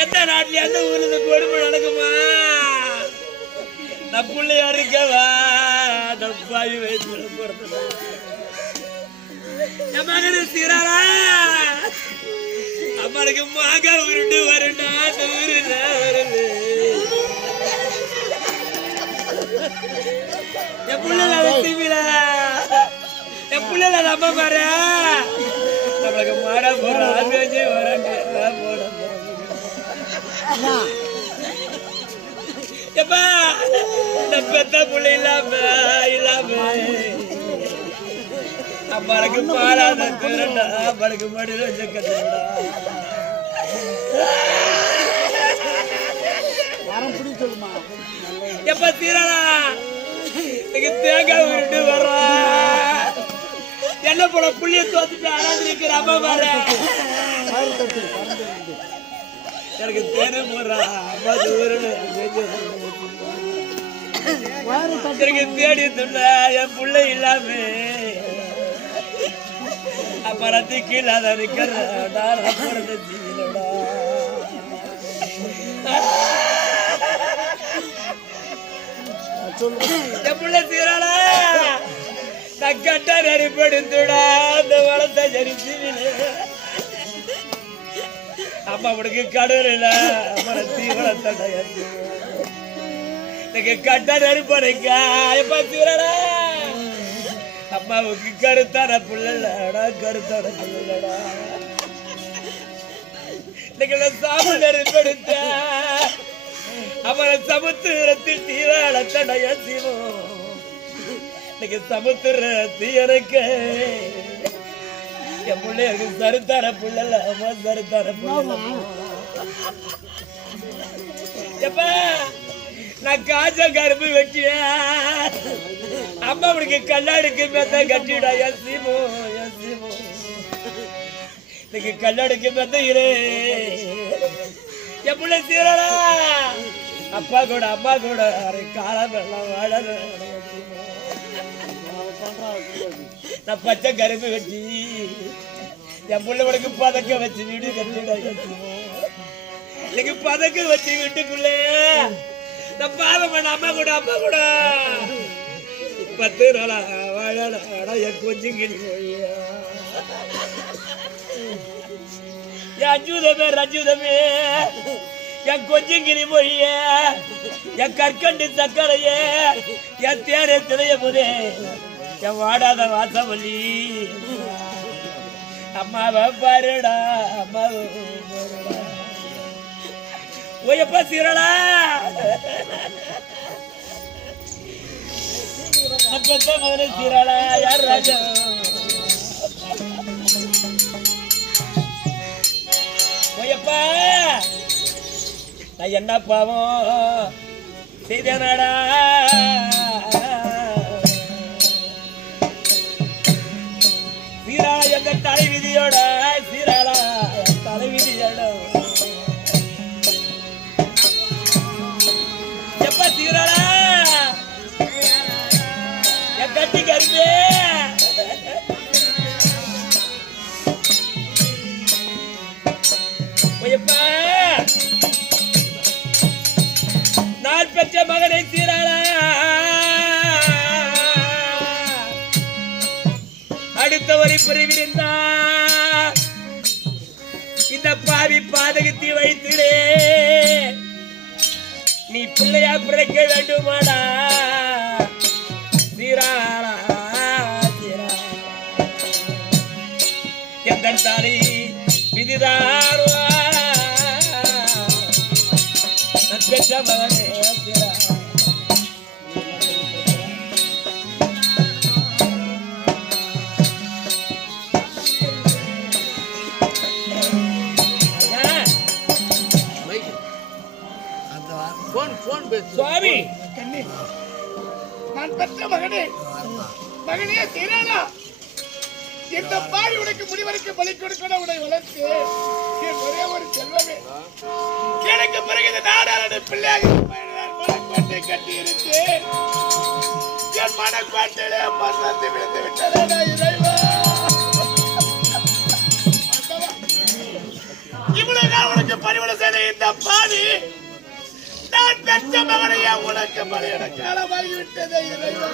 எந்த நாட்டுல எந்த ஊர்ல கொடுமை நடக்குமா? நான் பிள்ளையா இருக்கவா? டப்பாவி வயசுல பிறந்ததா என் மகனு சீராளா அம்மனுக்கு மாக உருண்டு வருண்டா அந்த ஊருல வருது. என் பிள்ளைல திமில என் பிள்ளைல நம்ப பாரு. நம்மளுக்கு மாட போற ஆபேஜே வரண்டு போட. எப்பா இந்த பெத்த புள்ளை இல்லாம இல்லாம. அம்மாளுக்கு பாடாத திரண்டா அம்மாளுக்கு மடியில் வச்ச எப்ப தீரடா இன்னைக்கு தேங்காய் உருண்டு வர்றோம். என்ன போட புள்ளிய தோத்துட்டு அழகு அம்மா பாரு. எனக்கு தேனை போடுறா. அம்மா தூரம் எனக்கு தேடி துள்ள என் புள்ள இல்லாம. அப்புறத்தி கீழே அதை நிக்கிறடா சொல்லு என் புள்ள தீராளா. நான் கட்ட நெறிப்படுத்துடா வளத்தை ஜரிச்சு அம்மா உனக்கு கடவுள் இல்ல. அப்புறம் எனக்கு கட்ட நெருப்படைக்கா எப்ப தீரடா அம்மாவுக்கு கருத்தான பிள்ளைடா கருத்தான பிள்ளைடா இன்னைக்கு நான் சாமி நெருப்படுத்த அப்புறம் சமுத்திரத்தில் தீவாளத்தடைய சிவம் இன்னைக்கு சமுத்திர எனக்கு என் பிள்ளைக்கு சருத்தார புள்ளல அம்மா சருத்தார புள்ள எப்ப நான் காய்ச்ச கரும்பு வெட்டினேன். அம்மா உனக்கு கல்லாடுக்கு மெத்த கட்டிடா என் சீமோ என் சீமோ. இன்னைக்கு கல்லாடுக்கு மெத்த இரு. என் பிள்ளை சீரடா அப்பா கூட அம்மா கூட அரை காலம் எல்லாம் வாழ நான் பச்சை கரும்பு வெட்டி என் பிள்ளைகளுக்கு பதக்க வச்சு வீடு கட்டிடா என் சீமோ. பதக்க வச்சு வீட்டுக்குள்ளே. நான் பாவம் பண்ண அம்மா கூட அப்பா கூட. பத்து நாளா வாழடா என் கொஞ்சம் கிளி என் அஜூதமே ரஜூதமே என் கொஞ்சம் கிளி மொழியே என் கற்கண்டு சக்கரையே. என் தேரை திரைய போதே என் வாடாத வாசமல்லி அம்மாவை பாருடா அம்மாவை பாருடா. ஓயப்பா சீரடா அப்பத்த மகன சீரடா யார் ராஜா? ஓயப்பா. நான் என்ன பாவம் செய்தேனாடா? பெற்ற மகனை சீராளா. அடுத்தவரை பிரிவிருந்தா இந்த பாவி பாதகத்தை வைத்திடே. நீ பிள்ளையா பிறக்க வேண்டுமாடா. சீராளா எந்த தாலி விதிதாரோ? சுவாமி. நான் பெற்ற மகனே. மகனே சீரானா. இந்த பாடி உனக்கு முடிவரைக்கு பலி கொடுக்கணும் உன்னை வளர்த்து. ஒரே ஒரு செல்வமே. அதற்கு பிள்ளையாக மனக்கோட்டை கட்டி இருந்து மருந்து விழுந்து விட்டதே இவ்வளவு நான் உனக்கு பரிவளை செய்த இந்த பாதி. நான் பெற்ற மகனையா உனக்கு மலையிட காலமாகிவிட்டதே இறைவா.